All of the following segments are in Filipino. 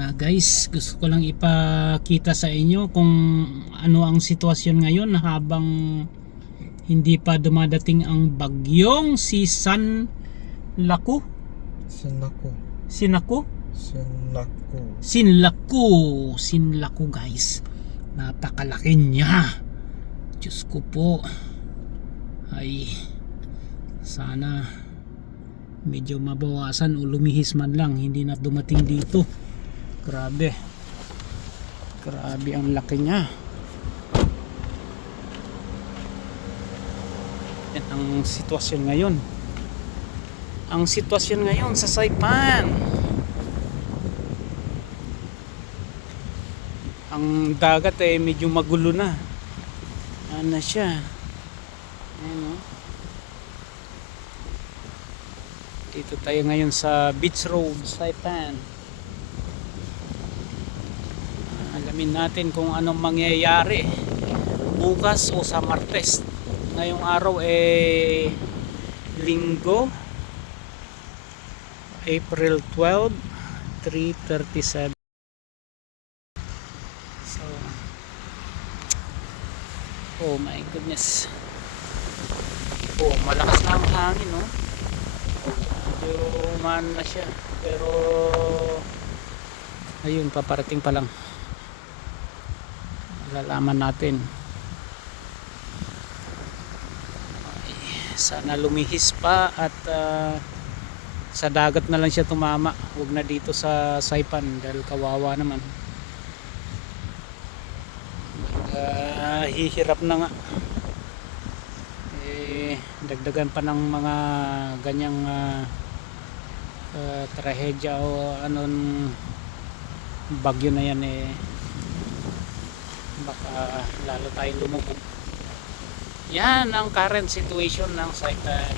Guys, gusto ko lang ipakita sa inyo kung ano ang sitwasyon ngayon habang hindi pa dumadating ang bagyong si Sanlaku. Sinlaku. Sinaku? Sinlaku. Sinlaku. Sinlaku guys. Napakalaki niya. Diyos ko po. Ay, sana medyo mabawasan o lumihis man lang, hindi na dumating dito. Grabe ang laki niya. Yan ang sitwasyon ngayon. Ang sitwasyon ngayon sa Saipan, ang dagat medyo magulo na. Ano siya, ayan, dito tayo ngayon sa Beach Road, Saipan. Alamin natin kung anong mangyayari bukas o sa Martes. Ngayong araw Linggo, April 12, 3:37. So, oh my goodness. Oh, malakas na ang hangin, no? Medyo man na siya, pero ayun, paparating pa lang. Malalaman natin. Ay, sana lumihis pa at sa dagat na lang siya tumama. Huwag na dito sa Saipan dahil kawawa naman. Hihirap na nga. Dagdagan pa ng mga ganyang trahedya o anong bagyo na yan, baka lalo tayong lumubog. Yan ang current situation ng Saipan.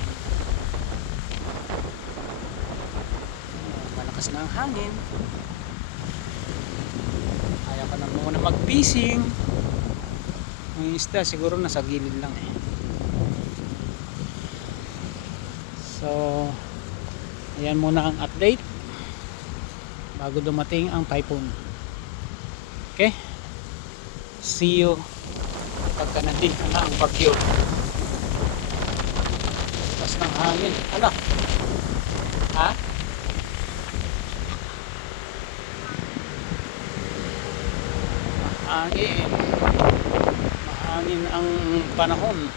Malakas na ang hangin. Ayaw ka na muna mag-fishing. Ang isda siguro nasa gilid lang So, ayan muna ang update bago dumating ang typhoon. Okay? See you pagka nandito na ang bagyo. Lakas ng hangin. Ala? Ha? Mahangin. Mahangin ang panahon.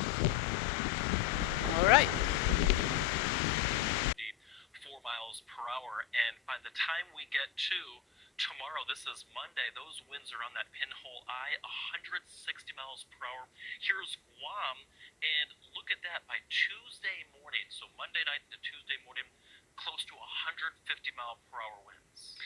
Alright. 4 miles per hour, and by the time we get to tomorrow, this is Monday, those winds are on that pinhole eye, 160 miles per hour. Here's Guam, and look at that, by Tuesday morning, so Monday night to Tuesday morning, close to 150 mile per hour winds.